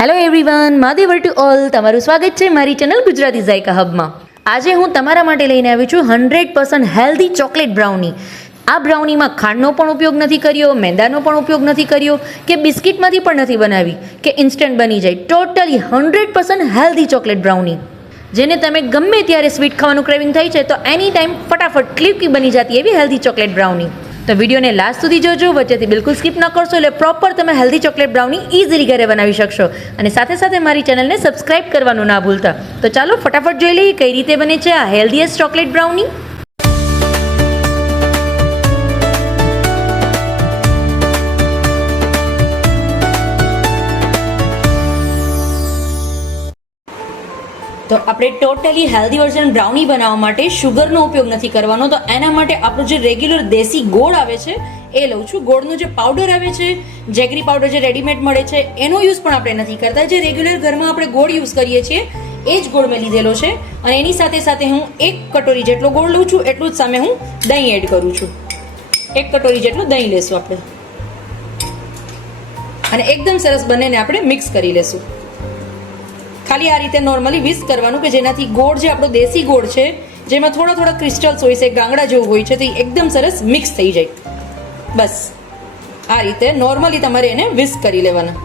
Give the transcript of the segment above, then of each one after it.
Hello everyone, મહાદેવર to all. તમારું સ્વાગત છે મારી ચેનલ ગુજરાતી ઝાયકા હબમાં. આજે હું તમારા માટે લઈને આવી છું 100% હેલ્ધી ચોકલેટ બ્રાઉની. આ બ્રાઉનીમાં ખાંડનો પણ ઉપયોગ નથી કર્યો, મેંદાનો પણ ઉપયોગ નથી કર્યો કે બિસ્કિટમાંથી પણ નથી બનાવી કે ઇન્સ્ટન્ટ બની જાય. ટોટલી 100% હેલ્ધી ચોકલેટ બ્રાઉની, જેને તમે ગમે ત્યારે સ્વીટ ખાવાનું ક્રેવિંગ થઈ છે તો એની ટાઈમ ફટાફટ ક્લિકી બની જતી એવી હેલ્ધી ચોકલેટ બ્રાઉની. તો વિડીયોને લાસ્ટ સુધી જોજો, વચ્ચેથી બિલકુલ સ્કીપ ન કરશો એટલે પ્રોપર તમે હેલ્ધી ચોકલેટ બ્રાઉની ઇઝીલી ઘરે બનાવી શકશો. અને સાથે સાથે મારી ચેનલને સબસ્ક્રાઇબ કરવાનું ના ભૂલતા. તો ચાલો ફટાફટ જોઈ લઈએ કઈ રીતે બને છે આ હેલ્ધીએસ્ટ ચોકલેટ બ્રાઉની. તો આપણે ટોટલી હેલ્ધી વર્ઝન બ્રાઉની બનાવવા માટે શુગરનો ઉપયોગ નથી કરવાનો. તો એના માટે આપણો જે રેગ્યુલર દેશી ગોળ આવે છે એ લઉં છું. ગોળનો જે પાવડર આવે છે, જેગરી પાવડર જે રેડીમેડ મળે છે, એનો યુઝ પણ આપણે નથી કરતા. જે રેગ્યુલર ઘરમાં આપણે ગોળ યુઝ કરીએ છીએ એ જ ગોળ મેં લીધેલો છે. અને એની સાથે સાથે હું 1 કટોરી જેટલો ગોળ લઉં છું, એટલું જ સામે હું દહીં એડ કરું છું. 1 કટોરી જેટલું દહીં લેશું આપણે અને એકદમ સરસ બંનેને આપણે મિક્સ કરી લેશું. ખાલી આ રીતે નોર્મલી વિસ્ક કરવાનું કે જેનાથી ગોળ જે આપણો દેશી ગોળ છે, જેમાં થોડા થોડા ક્રિસ્ટલ્સ હોય છે, ગાંગડા જેવું હોય છે, તો એકદમ સરસ મિક્સ થઈ જાય. બસ આ રીતે નોર્મલી તમારે એને વિસ્ક કરી લેવાના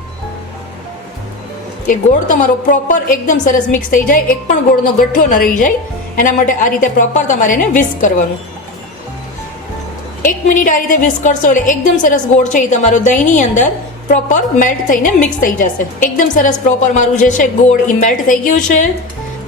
કે ગોળ તમારો પ્રોપર એકદમ સરસ મિક્સ થઈ જાય, એક પણ ગોળનો ગઠ્ઠો ન રહી જાય. એના માટે આ રીતે પ્રોપર તમારે એને વિસ્ક કરવાનું. 1 મિનિટ આ રીતે વિસ્ક કરશો એટલે એકદમ સરસ ગોળ છે એ તમારો દહીંની અંદર પ્રોપર મેલ્ટ થઈને મિક્સ થઈ જશે. એકદમ સરસ પ્રોપર મારું જે છે ગોળ એ મેલ્ટ થઈ ગયું છે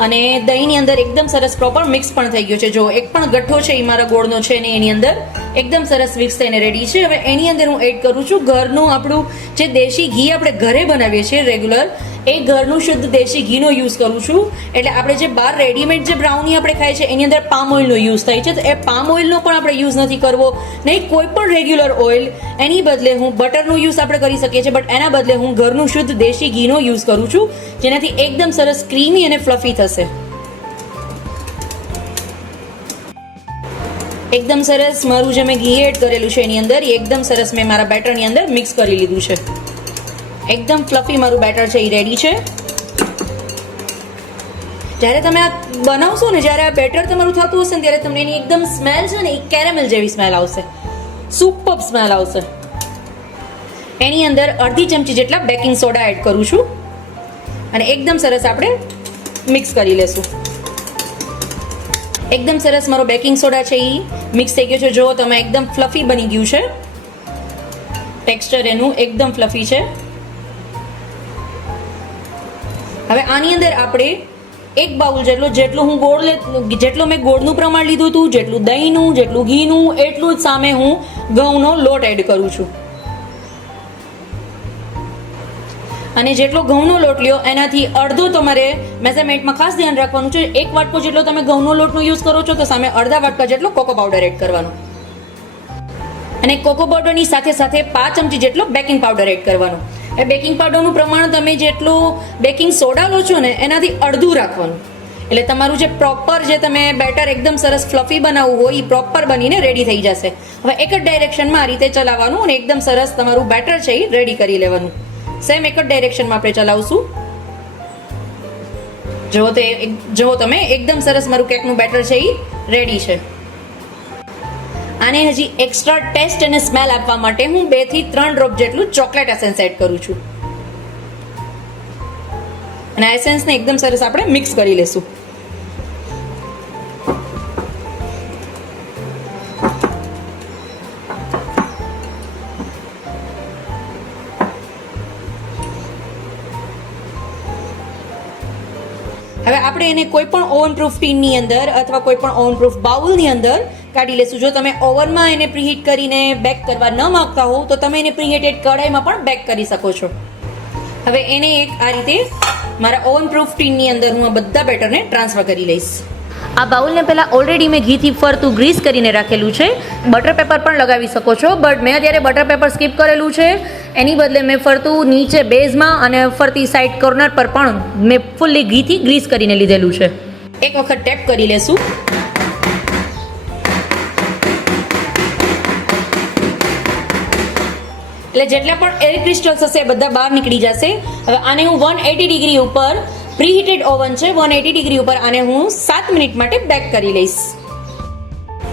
અને દહીંની અંદર એકદમ સરસ પ્રોપર મિક્સ પણ થઈ ગયું છે. જો એક પણ ગઠ્ઠો છે એ મારા ગોળનો છે ને એની અંદર એકદમ સરસ મિક્સ થઈને રેડી છે. હવે એની અંદર હું એડ કરું છું ઘરનું આપણું જે દેશી ઘી આપણે ઘરે બનાવીએ છીએ રેગ્યુલર, એ ઘરનું શુદ્ધ દેશી ઘીનો યુઝ કરું છું. એટલે આપણે જે બહાર રેડીમેડ જે બ્રાઉની આપણે ખાઈએ છીએ એની અંદર પામ ઓઇલનો યુઝ થાય છે, તો એ પામ ઓઇલનો પણ આપણે યુઝ નથી કરવો, નહીં કોઈ પણ રેગ્યુલર ઓઇલ. એની બદલે હું બટરનો યુઝ આપણે કરી શકીએ છીએ, બટ એના બદલે હું ઘરનું શુદ્ધ દેશી ઘીનો યુઝ કરું છું, જેનાથી એકદમ સરસ ક્રીમી અને ફ્લફી થશે. એકદમ સરસ મારું જે મેં ઘી એડ કરેલું છે એની અંદર એકદમ સરસ મેં મારા બેટરની અંદર મિક્સ કરી લીધું છે. એકદમ ફ્લફી મારું બેટર છે એ રેડી છે. જ્યારે તમે આ બનાવશો ને, જ્યારે આ બેટર તમારું થતું હશે ને, ત્યારે તમને એની એકદમ સ્મેલ છે ને એ કેરેમલ જેવી સ્મેલ આવશે, સુપર સ્મેલ આવશે. એની અંદર અડધી ચમચી જેટલા બેકિંગ સોડા એડ કરું છું અને એકદમ સરસ આપણે મિક્સ કરી લેશું. એકદમ સરસ મારો બેકિંગ સોડા છે એ મિક્સ થઈ ગયો છે. જો તમે એકદમ ફ્લફી બની ગયું છે, ટેક્સચર એનું એકદમ ફ્લફી છે. હવે આની અંદર આપણે 1 બાઉલ જેટલું હું જેટલું મેં ગોળનું પ્રમાણ લીધું હતું, જેટલું દહીંનું, જેટલું ઘીનું, એટલું જ સામે હું ઘઉંનો લોટ એડ કરું છું. અને જેટલો ઘઉંનો લોટ લ્યો એનાથી અડધો તમારે મેઝરમેન્ટમાં ખાસ ધ્યાન રાખવાનું છે. 1 વાટકો જેટલો તમે ઘઉંનો લોટનો યુઝ કરો છો તો સામે અડધા વાટકા જેટલો કોકો પાવડર એડ કરવાનો. અને કોકો પાવડરની સાથે સાથે 5 ચમચી જેટલો બેકિંગ પાવડર એડ કરવાનો. એ બેકિંગ પાવડરનું પ્રમાણ તમે જેટલું બેકિંગ સોડા લો છો ને એનાથી અડધું રાખવાનું. એટલે તમારું જે પ્રોપર જે તમે બેટર એકદમ સરસ ફ્લફી બનાવવું હોય એ પ્રોપર બનીને રેડી થઈ જશે. હવે એક જ ડાયરેક્શનમાં આ રીતે ચલાવવાનું અને એકદમ સરસ તમારું બેટર છે એ રેડી કરી લેવાનું. સેમ એક જ ડાયરેક્શનમાં આપણે ચલાવશું. જો તમે એકદમ સરસ મારું કેકનું બેટર છે એ રેડી છે. આને હજી એક્સ્ટ્રા ટેસ્ટ અને સ્મેલ આપવા માટે હું 2 થી 3 ડ્રોપ જેટલું ચોકલેટ એસેન્સ એડ કરું છું અને આ એસેન્સને એકદમ સરસ આપણે મિક્સ કરી લેશું. હવે આપણે એને કોઈ પણ ઓવન પ્રૂફ ટીનની અંદર અથવા કોઈ પણ ઓવન પ્રૂફ બાઉલની અંદર કાઢી લેશું. જો તમે ઓવનમાં એને પ્રીહીટ કરીને બેક કરવા ન માંગતા હો તો તમે એને પ્રીહીટેડ કઢાઈમાં પણ બેક કરી શકો છો. હવે એને એક આ રીતે મારા ઓવન પ્રૂફ ટીનની અંદર હું આ બધા બેટરને ટ્રાન્સફર કરી લઈશ. આ બાઉલને પહેલાં ઓલરેડી મેં ઘીથી ફરતું ગ્રીસ કરીને રાખેલું છે. બટર પેપર પણ લગાવી શકો છો, બટ મેં અત્યારે બટર પેપર સ્કીપ કરેલું છે. એની બદલે મેં ફરતું નીચે બેઝમાં અને ફરતી સાઈડ કોર્નર પર પણ મેં ફૂલ્લી ઘીથી ગ્રીસ કરીને લીધેલું છે. એક વખત ટેપ કરી લેશું. એટલે જેટલા પણ એર ક્રિસ્ટલ્સ હશે એ બધા બહાર નીકળી જશે. હવે આને હું 180 ડિગ્રી ઉપર, પ્રીહીટેડ ઓવન છે, 180 ડિગ્રી ઉપર આને હું 7 મિનિટ માટે બેક કરી લઈશ.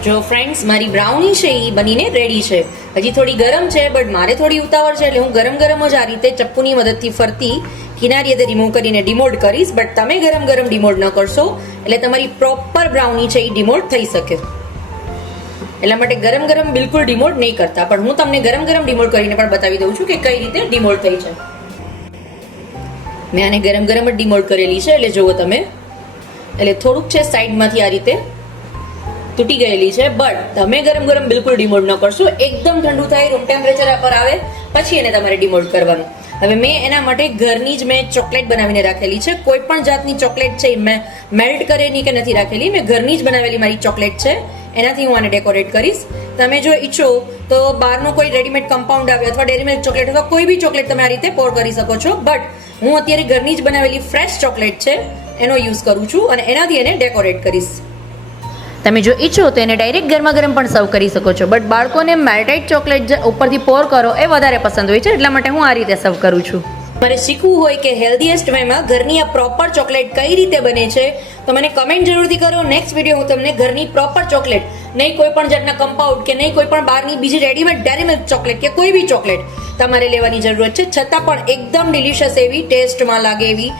જો ફ્રેન્ડ્સ, મારી બ્રાઉની છે એ બનીને રેડી છે. હજી થોડી ગરમ છે, બટ મારે થોડી ઉતાવળ છે એટલે હું ગરમ ગરમ જ આ રીતે ચપ્પુની મદદથી ફરતી કિનારીએથી રિમૂવ કરીને ડિમોલ્ડ કરીશ. બટ તમે ગરમ ગરમ ડિમોલ્ડ ન કરશો એટલે તમારી પ્રોપર બ્રાઉની છે એ ડિમોલ્ડ થઈ શકે. એટલા માટે ગરમ ગરમ બિલકુલ ડિમોલ્ડ નહીં કરતા, પણ હું તમને ગરમ ગરમ ડિમોલ્ડ કરીને પણ બતાવી દઉં છું કે કઈ રીતે ડિમોલ્ડ થઈ છે. મેં આને ગરમ ગરમ જ ડિમોલ્ડ કરેલી છે એટલે જુઓ તમે, એટલે થોડુંક છે સાઈડમાંથી આ રીતે તૂટી ગયેલી છે. બટ તમે ગરમ ગરમ બિલકુલ ડિમોલ્ડ ન કરશો, એકદમ ઠંડુ થાય, રૂમ ટેમ્પરેચર પર આવે પછી એને તમારે ડિમોલ્ડ કરવાનું. હવે મેં એના માટે ઘરની જ મેં ચોકલેટ બનાવીને રાખેલી છે. કોઈ પણ જાતની ચોકલેટ છે મેં મેલ્ટ કરેલી કે નથી રાખેલી, મેં ઘરની જ બનાવેલી મારી ચોકલેટ છે, એનાથી હું આને ડેકોરેટ કરીશ. તમે જો ઈચ્છો તો બહારનું કોઈ રેડીમેડ કમ્પાઉન્ડ આવે અથવા ડેરી મિલ્ક ચોકલેટ અથવા કોઈ બી ચોકલેટ તમે આ રીતે પોર કરી શકો છો. બટ હું અત્યારે ઘરની જ બનાવેલી ફ્રેશ ચોકલેટ છે એનો યુઝ કરું છું અને એનાથી એને ડેકોરેટ કરીશ. તમે જો ઈચ્છો તો એને ડાયરેક્ટ ગરમા ગરમ પણ સર્વ કરી શકો છો, બટ બાળકોને મેલ્ટેડ ચોકલેટ ઉપરથી પોર કરો એ વધારે પસંદ હોય છે, એટલા માટે હું આ રીતે સર્વ કરું છું. મારે શીખવું હોય કે હેલ્ધીએસ્ટ વેમાં ઘરની આ પ્રોપર ચોકલેટ કઈ રીતે બને છે તો મને કમેન્ટ જરૂરથી કરો. નેક્સ્ટ વિડીયો હું તમને ઘરની પ્રોપર ચોકલેટ, નહીં કોઈ પણ જાતના કમ્પાઉન્ડ કે નહીં કોઈ પણ બહારની બીજી રેડીમેડ ડેરી મિલ્ક ચોકલેટ કે કોઈ બી ચોકલેટ તમારે લેવાની જરૂરત છે, છતાં પણ એકદમ ડિલિશિયસ એવી, ટેસ્ટમાં લાગે એવી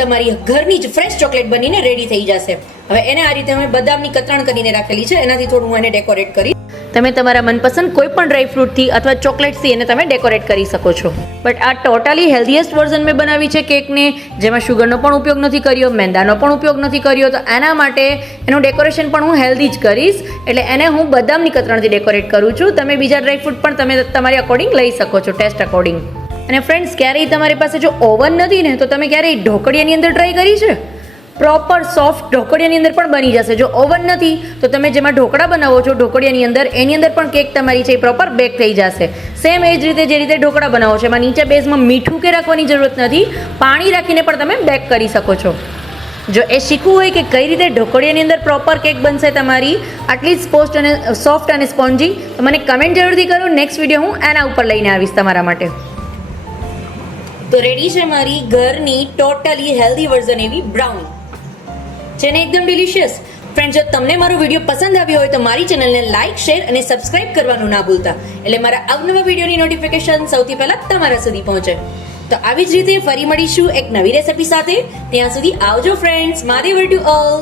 તમારી ઘરની જ ફ્રેશ ચોકલેટ બનીને રેડી થઈ જશે. હવે એને આ રીતે અમે બદામની કતરણ કરીને રાખેલી છે, એનાથી થોડું હું એને ડેકોરેટ કરી. તમે તમારા મનપસંદ કોઈ પણ ડ્રાયફ્રૂટથી અથવા ચોકલેટ્સથી એને તમે ડેકોરેટ કરી શકો છો. બટ આ ટોટલી હેલ્ધીએસ્ટ વર્ઝન મેં બનાવી છે કેકને, જેમાં શુગરનો પણ ઉપયોગ નથી કર્યો, મેંદાનો પણ ઉપયોગ નથી કર્યો, તો એના માટે એનું ડેકોરેશન પણ હું હેલ્ધી જ કરીશ. એટલે એને હું બદામની કતરણથી ડેકોરેટ કરું છું. તમે બીજા ડ્રાયફ્રૂટ પણ તમે તમારી અકોર્ડિંગ લઈ શકો છો, ટેસ્ટ અકોર્ડિંગ. અને ફ્રેન્ડ્સ, ક્યારેય તમારી પાસે જો ઓવન નથી ને તો તમે ક્યારેય ઢોકળિયાની અંદર ટ્રાય કરી છે? પ્રોપર સોફ્ટ ઢોકળિયાની અંદર પણ બની જશે. જો ઓવન નથી તો તમે જેમાં ઢોકળા બનાવો છો ઢોકળિયાની અંદર, એની અંદર પણ કેક તમારી છે એ પ્રોપર બેક થઈ જશે. સેમ એ જ રીતે જે રીતે ઢોકળા બનાવો છો એમાં નીચે બેઝમાં મીઠું કે રાખવાની જરૂરત નથી, પાણી રાખીને પણ તમે બેક કરી શકો છો. જો એ શીખવું હોય કે કઈ રીતે ઢોકળિયાની અંદર પ્રોપર કેક બનશે તમારી આટલી જ પોસ્ટ અને સોફ્ટ અને સ્પોન્જી, તો મને કમેન્ટ જરૂરથી કરો. નેક્સ્ટ વિડીયો હું એના ઉપર લઈને આવીશ તમારા માટે. તો રેડી છે મારી ઘરની ટોટલી હેલ્ધી વર્ઝન એવી બ્રાઉની છે ને, એકદમ ડિલિશિયસ. ફ્રેન્ડ, જો તમને મારો વિડીયો પસંદ આવ્યો હોય તો મારી ચેનલને લાઇક, શેર અને સબસ્ક્રાઇબ કરવાનું ના ભૂલતા, એટલે મારા અવનવા વિડીયોની નોટિફિકેશન સૌથી પહેલા તમારા સુધી પહોંચે. તો આવી જ રીતે ફરી મળીશું એક નવી રેસિપી સાથે. ત્યાં સુધી આવજો ફ્રેન્ડ્સ. Mahadev to all.